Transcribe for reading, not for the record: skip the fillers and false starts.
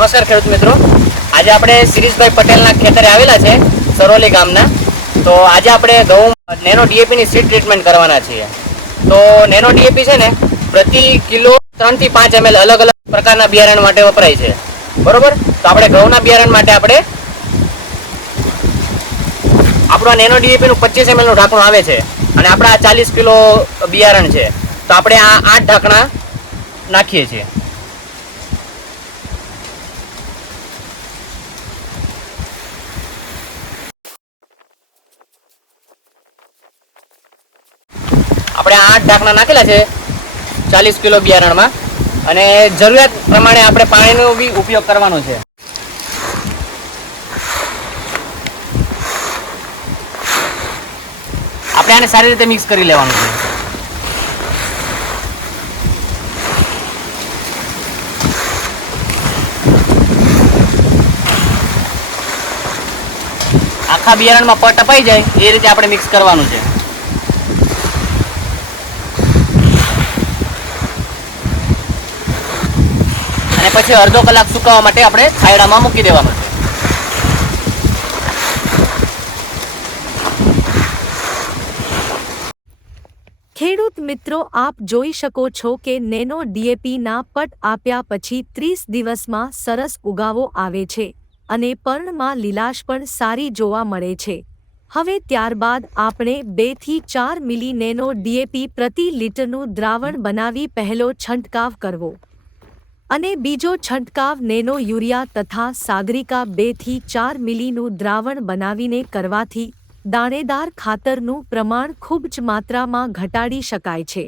નમસ્કાર ખેડૂત મિત્રો, આજે આપણે શિરીષભાઈ પટેલના ખેતરે આવેલા છે સરોલી ગામના. તો આજે આપણે ઘઉં નેનો ડીએપીની સીડ ટ્રીટમેન્ટ કરવાના છીએ. તો નેનો ડીએપી છે ને પ્રતિ કિલો 3 થી 5 ml અલગ અલગ પ્રકારના બિયારણ માટે વપરાય છે, બરોબર. તો આપણે ઘઉંના બિયારણ માટે આપણું નેનો ડીએપીનું 25 ml નું ઢાંકણું આવે છે અને આપણા 40 કિલો બિયારણ છે. તો આપણે આ 8 ઢાંકણા નાખીએ છીએ. આપણે 8 ઢાંકણા નાખેલા છે 40 કિલો બિયારણમાં, અને જરૂરિયાત પ્રમાણે આપણે પાણીનો બી ઉપયોગ કરવાનો છે. આપણે આને સારી રીતે મિક્સ કરી લેવાનું છે. આખા બિયારણમાં પટ અપાઈ જાય એ રીતે આપણે મિક્સ કરવાનું છે. અને પછી અડધો કલાક સુકાવવા માટે આપણે છાયડામાં મૂકી દેવાનું છે. ખેડૂત મિત્રો, આપ જોઈ શકો છો કે નેનો ડીએપીના પટ આપ્યા પછી 30 દિવસમાં સરસ ઉગાવો આવે છે અને પર્ણમાં લીલાશ પણ સારી જોવા મળે છે. હવે ત્યારબાદ આપણે 2 થી 4 મિલી નેનો ડીએપી પ્રતિ લિટરનું દ્રાવણ બનાવી પહેલો છંટકાવ કરવો અને બીજો છંટકાવ નેનો યુરિયા તથા સાગરિકા 2 થી 4 મિલીનું દ્રાવણ બનાવીને કરવાથી દાણેદાર ખાતરનું પ્રમાણ ખૂબ જ માત્રામાં ઘટાડી શકાય છે.